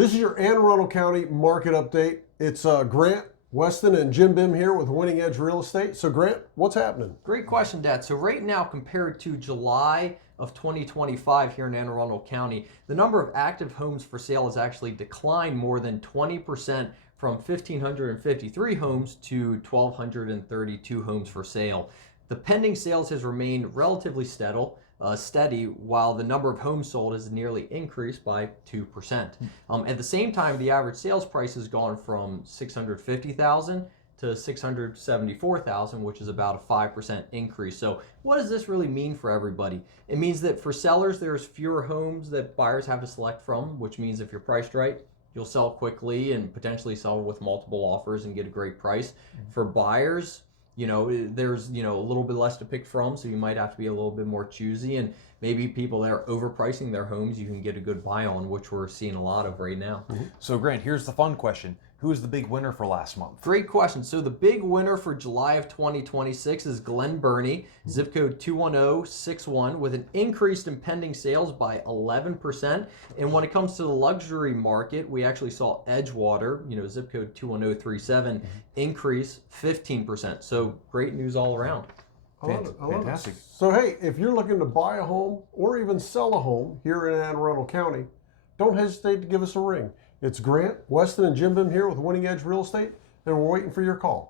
This is your Anne Arundel County market update. It's Grant, Weston, and Jim Bim here with Winning Edge Real Estate. So Grant, what's happening? Great question, Dad. So right now, compared to July of 2025 here in Anne Arundel County, the number of active homes for sale has actually declined more than 20% from 1,553 homes to 1,232 homes for sale. The pending sales has remained relatively steady, while the number of homes sold has nearly increased by 2%. At the same time, the average sales price has gone from $650,000 to $674,000, which is about a 5% increase. So what does this really mean for everybody? It means that for sellers, there's fewer homes that buyers have to select from, which means if you're priced right, you'll sell quickly and potentially sell with multiple offers and get a great price. For buyers, there's a little bit less to pick from, so you might have to be a little bit more choosy, and maybe people that are overpricing their homes you can get a good buy on, which we're seeing a lot of right now. So Grant, here's the fun question. Who is the big winner for last month? Great question. So the big winner for July of 2026 is Glen Burnie, zip code 21061, with an increase in pending sales by 11%. And when it comes to the luxury market, we actually saw Edgewater, zip code 21037, increase 15%. So great news all around. Fantastic. So hey, if you're looking to buy a home or even sell a home here in Anne Arundel County, don't hesitate to give us a ring. It's Grant, Weston, and Jim Bim here with Winning Edge Real Estate, and we're waiting for your call.